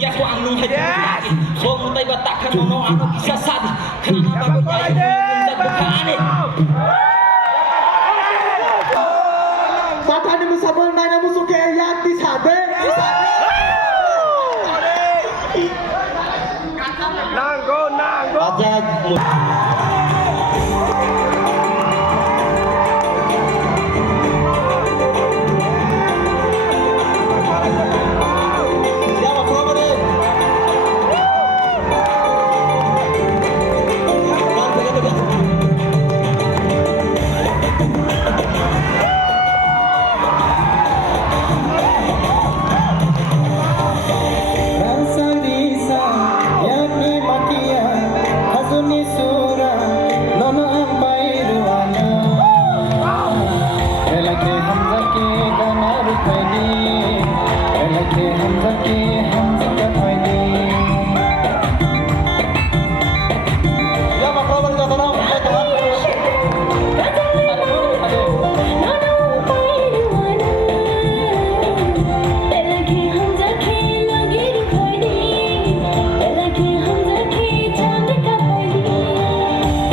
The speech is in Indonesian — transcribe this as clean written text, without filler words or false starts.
ya ko ang nung hay so mo tay batak kan mono ano kisah sadi kenapa bago ya bukan Satani mo sabon na mo suke yang disabe Nanggo Aja